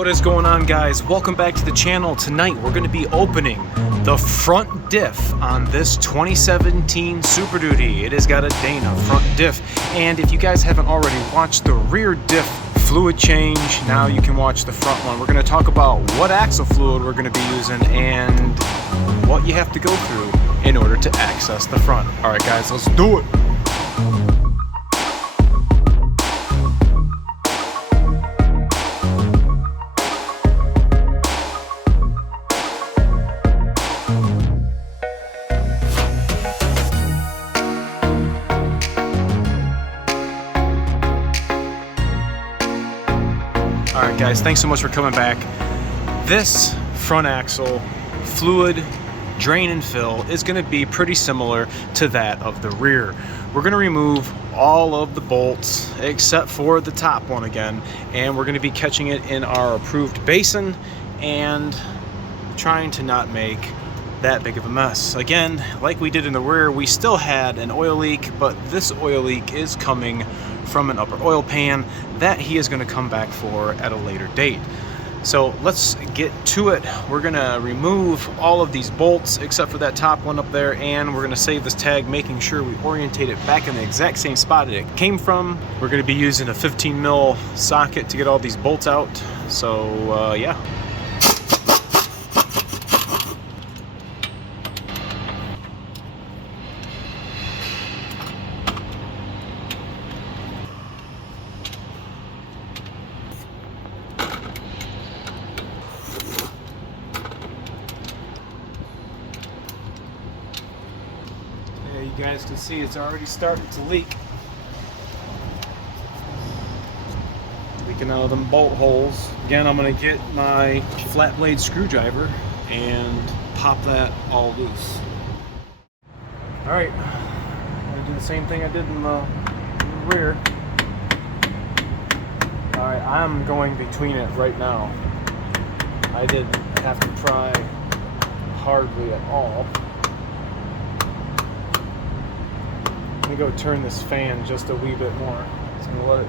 What is going on, guys? Welcome back to the channel. Tonight we're going to be opening the front diff on this 2017 Super Duty. It has got a Dana front diff, and if you guys haven't already watched the rear diff fluid change, now you can watch the front one. We're going to talk about what axle fluid we're going to be using and what you have to go through in order to access the front. Alright guys, let's do it! Alright guys, thanks so much for coming back. This front axle fluid drain and fill is going to be pretty similar to that of the rear. We're going to remove all of the bolts except for the top one again, and we're going to be catching it in our approved basin and trying to not make that big of a mess. Again, like we did in the rear, we still had an oil leak, but this oil leak is coming from an upper oil pan that he is going to come back for at a later date. So let's get to it. We're going to remove all of these bolts except for that top one up there, and we're going to save this tag, making sure we orientate it back in the exact same spot that it came from. We're going to be using a 15 mil socket to get all these bolts out. So yeah. You guys can see it's already starting to leak. Leaking out of them bolt holes. Again, I'm going to get my flat blade screwdriver and pop that all loose. Alright, I'm going to do the same thing I did in the rear. Alright, I'm going between it right now. I didn't have to pry hardly at all. I'm gonna go turn this fan just a wee bit more. Just gonna let it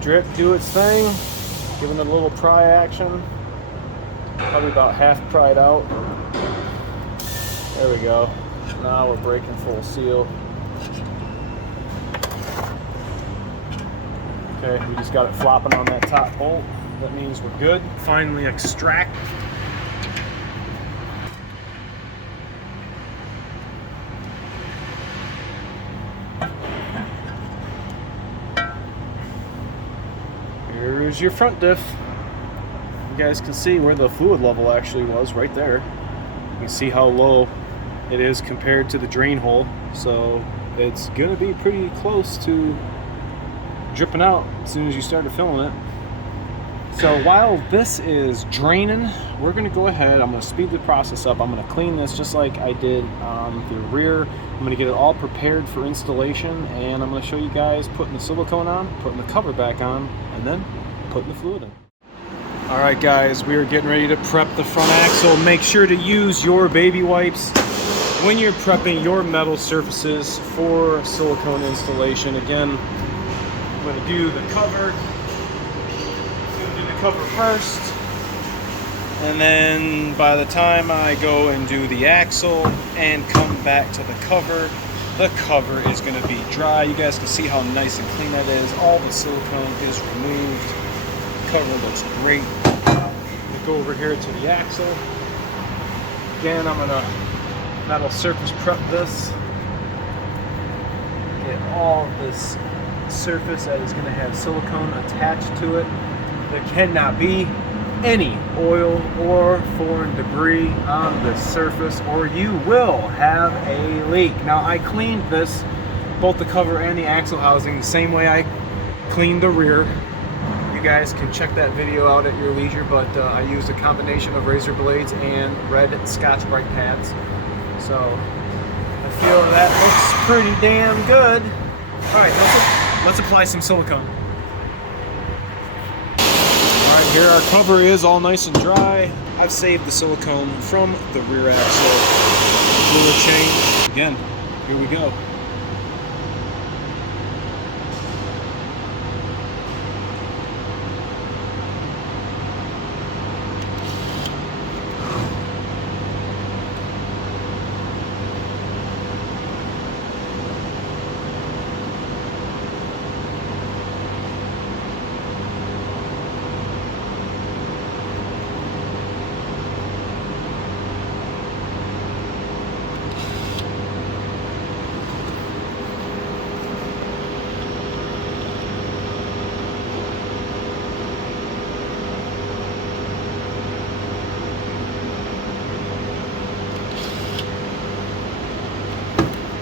drip, do its thing, giving it a little pry action. Probably about half pried out. There we go. Now we're breaking full seal. Okay, we just got it flopping on that top bolt. That means we're good. Finally extract. Here's your front diff. You guys can see where the fluid level actually was right there. You can see how low it is compared to the drain hole. So it's going to be pretty close to dripping out as soon as you start filling it. So while this is draining, we're going to go ahead, I'm going to speed the process up. I'm going to clean this just like I did on the rear. I'm going to get it all prepared for installation, and I'm going to show you guys putting the silicone on, putting the cover back on, and then putting the fluid in. Alright guys, we are getting ready to prep the front axle. Make sure to use your baby wipes when you're prepping your metal surfaces for silicone installation. Again, I'm going to do the cover. Cover first, and then by the time I go and do the axle and come back to the cover is going to be dry. You guys can see how nice and clean that is. All the silicone is removed. The cover looks great. We'll go over here to the axle. Again, I'm going to metal surface prep this. Get all of this surface that is going to have silicone attached to it. There cannot be any oil or foreign debris on the surface, or you will have a leak. Now, I cleaned this, both the cover and the axle housing, the same way I cleaned the rear. You guys can check that video out at your leisure, but I used a combination of razor blades and red Scotch-Brite pads. So I feel that looks pretty damn good. All right, let's apply some silicone. Alright, here our cover is all nice and dry. I've saved the silicone from the rear axle fluid change. Again, here we go.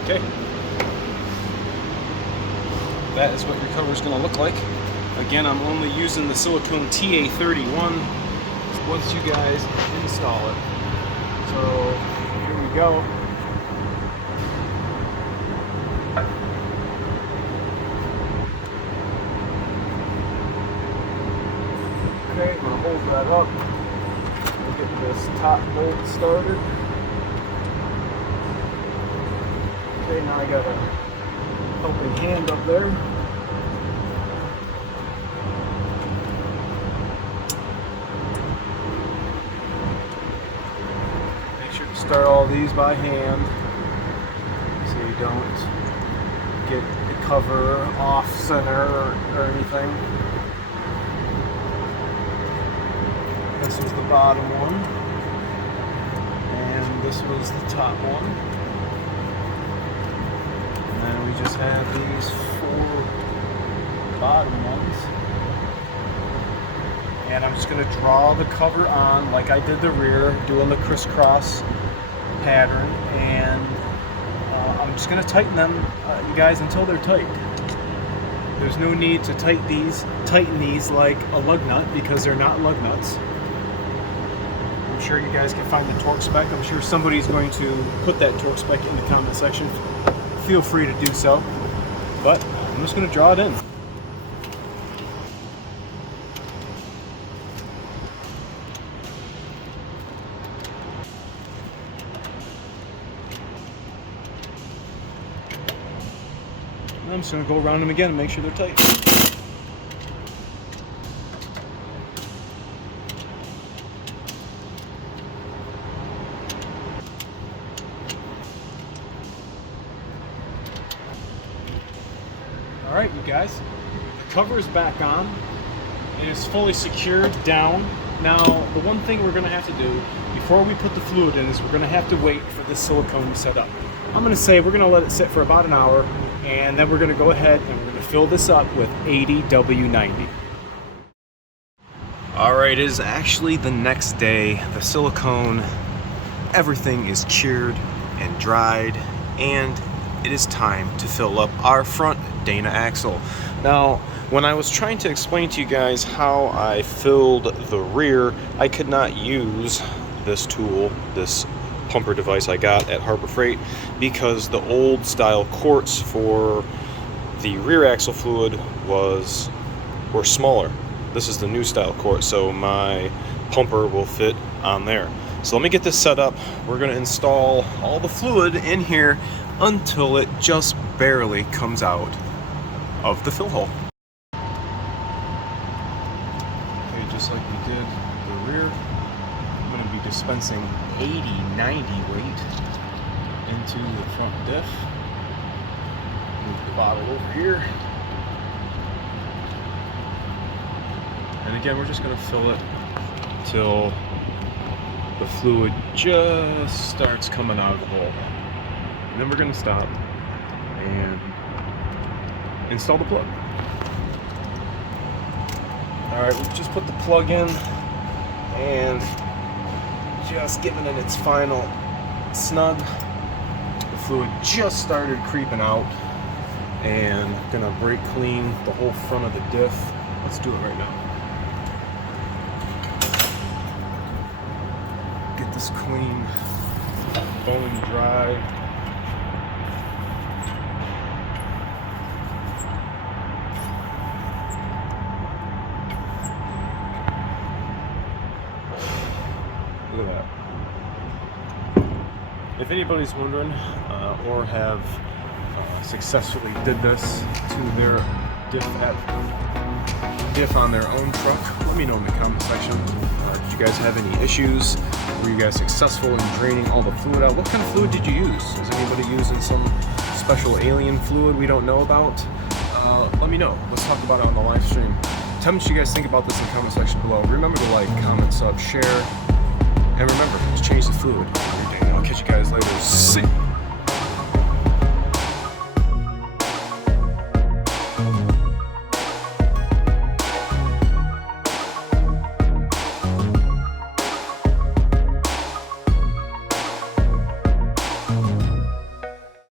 Okay. That is what your cover is going to look like. Again, I'm only using the silicone TA31 once you guys install it. So here we go. Okay, I'm going to hold that up and get this top bolt started. Okay, now I got a helping hand up there. Make sure to start all these by hand so you don't get the cover off center or anything. This was the bottom one, and this was the top one. And then we just have these 4 bottom ones. And I'm just going to draw the cover on like I did the rear, doing the crisscross pattern. And I'm just going to tighten them, you guys, until they're tight. There's no need to tighten these like a lug nut because they're not lug nuts. I'm sure you guys can find the torque spec. I'm sure somebody's going to put that torque spec in the comment section. Feel free to do so. But I'm just going to draw it in. And I'm just going to go around them again and make sure they're tight. Alright, you guys, the cover is back on and it's fully secured down. Now, the one thing we're going to have to do before we put the fluid in is we're going to have to wait for this silicone to set up. I'm going to say we're going to let it sit for about an hour, and then we're going to go ahead and we're going to fill this up with 80 W90. Alright, it is actually the next day. The silicone, everything is cured and dried, and it is time to fill up our front Dana axle. Now, when I was trying to explain to you guys how I filled the rear, I could not use this tool, this pumper device I got at Harbor Freight, because the old style quarts for the rear axle fluid were smaller. This is the new style quart, so my pumper will fit on there. So let me get this set up. We're going to install all the fluid in here until it just barely comes out of the fill hole. Okay, just like we did the rear, I'm going to be dispensing 80-90 weight into the front diff. Move the bottle over here. And again, we're just going to fill it till the fluid just starts coming out of the hole. And then we're going to stop and install the plug. Alright, we've just put the plug in and just giving it its final snug. The fluid just started creeping out, and I'm going to brake clean the whole front of the diff. Let's do it right now. Get this clean, bone dry. Look at that. If anybody's wondering or have successfully did this to their diff on their own truck, let me know in the comment section. Did you guys have any issues? Were you guys successful in draining all the fluid out? What kind of fluid did you use? Is anybody using some special alien fluid we don't know about? Let me know. Let's talk about it on the live stream. Tell me what you guys think about this in the comment section below. Remember to like, comment, sub, share. And remember, just change the fluid. I'll catch you guys later. See ya.